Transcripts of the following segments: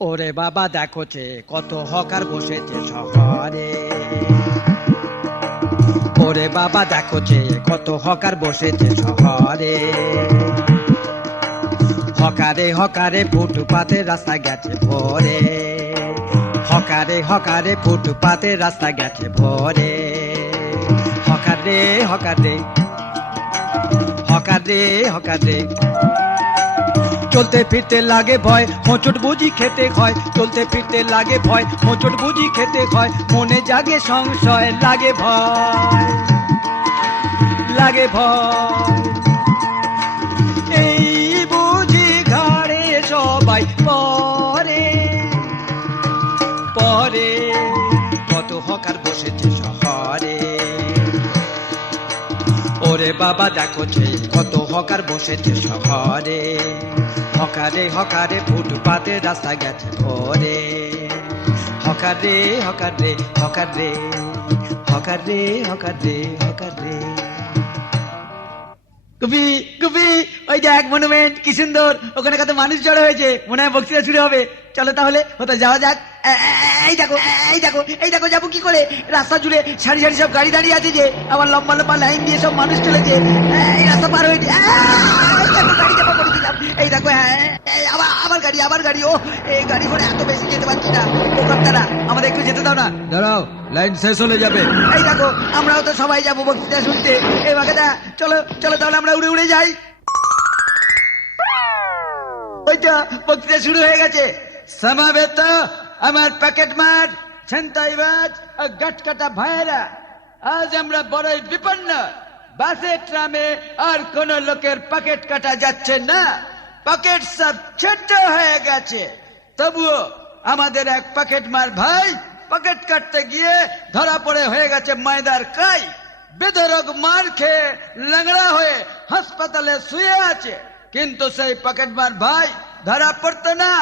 ওরে বাবা দেখোছে কত হকার বসেছে শহরে। ওরে বাবা দেখোছে কত হকার বসেছে শহরে। হকারে হকারে ফুটপাতে রাস্তা গেছে ভরে। হকারে হকারে ফুটপাতে রাস্তা গেছে ভরে। হকারে হকারে হকারে হকারে চলতে ফিরতে লাগে ভয়, মোচট বুঝি খেতে হয়। চলতে ফিরতে লাগে ভয়, মোচট বুঝি খেতে হয়। মনে জাগে সংশয়, লাগে ভয়, লাগে ভয়। এই বুঝি ঘাড়ে সবাই পরে পরে। কত হকার বসেছে শহরে। ওরে বাবা দেখোছে কত হকার বসেছে শহরে। হকারে হকারে ফুটপাতে রাস্তা গেছে ভরে। হকারে হকারে হকারে হকারে হকারে হকারে। গুপি গুপি, ওই দেখ মনুমেন্ট কি সুন্দর, ওখানে কত মানুষ জড়ো হয়েছে, মনে হয় বক্তৃতা শুরু হবে। চলো তাহলে হতে যাওয়া যাক। এই দেখো এই দেখো এই দেখো, যাবো কি করে? রাস্তা জুড়ে সারি সারি সব গাড়ি দাঁড়িয়ে আছে যে, আবার লম্বা লম্বা লাইন দিয়ে সব মানুষ চলেছে। এই রাস্তা পার হয়েছে, গাড়ি চাপা করে দিলাম। এই দেখো, আবার গাড়ি আবার গাড়ি। ও এই গাড়ি করে এত বেশি যেতে পারছি না। ও কাকারা, আমাদের একটু যেতে দাও না। দাঁড়াও, লাইন শেষ হলে যাবে। এই দেখো, আমরাও তো সবাই যাবো বক্তৃতা শুনতে। এই বাঘাদা, চলো চলো তাহলে আমরা উড়ে উড়ে যাই। ওইটা বক্তৃতা শুরু হয়ে গেছে। সমাবেত আমার প্যাকেট মার ছিনতাইবাজ আর গাটকাটা ভাইয়েরা, আজ আমরা বড়ই বিপন্ন। বাসে ট্রামে আর কোন লোকের পকেট কাটা যাচ্ছে না। পকেট সব ছোট হয়ে গেছে। তবুও আমাদের এক পকেট মার ভাই পকেট কাটতে গিয়ে ধরা পড়ে হয়ে গেছে ময়দার কাই। বেধরক মার খেয়ে ল্যাংড়া হয়ে হাসপাতালে শুয়ে আছে। কিন্তু সেই পকেট মার ভাই ধরা পড়তো না।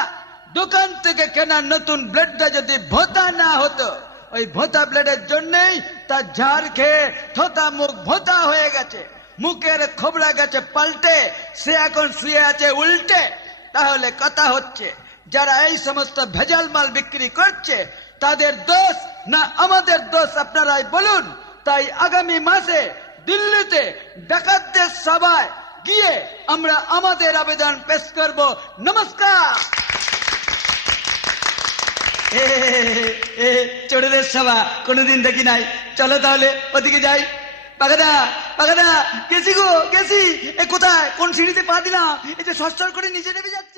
দোকান থেকে কেনা নতুন ব্লেডটা যদি ভোতা না হতো, ওই ভোতা ব্লেডের জন্যই তার ঝাড় খেয়ে থোতা মুখ ভোতা হয়ে গেছে। মুখের খোবড়া গেছে পাল্টে, সে এখন শুয়ে আছে উল্টে। তাহলে কথা হচ্ছে, যারা এই সমস্ত ভেজাল মাল বিক্রি করছে তাদের দোষ না আমাদের দোষ, আপনারাই বলুন। তাই আগামী মাসে দিল্লিতে ডাকাতদের সভায় গিয়ে আমরা আমাদের আবেদন পেশ করব। নমস্কার। চোরেদের সভা কোনোদিন দেখি নাই। চলো তাহলে ওদিকে যাই। পাগাদা পাগাদা, গেছি গো গেছি। এ কোথায়, কোন সিঁড়িতে পা দিলাম? এই যে সস্তার করে নিচে নেমে যাচ্ছে।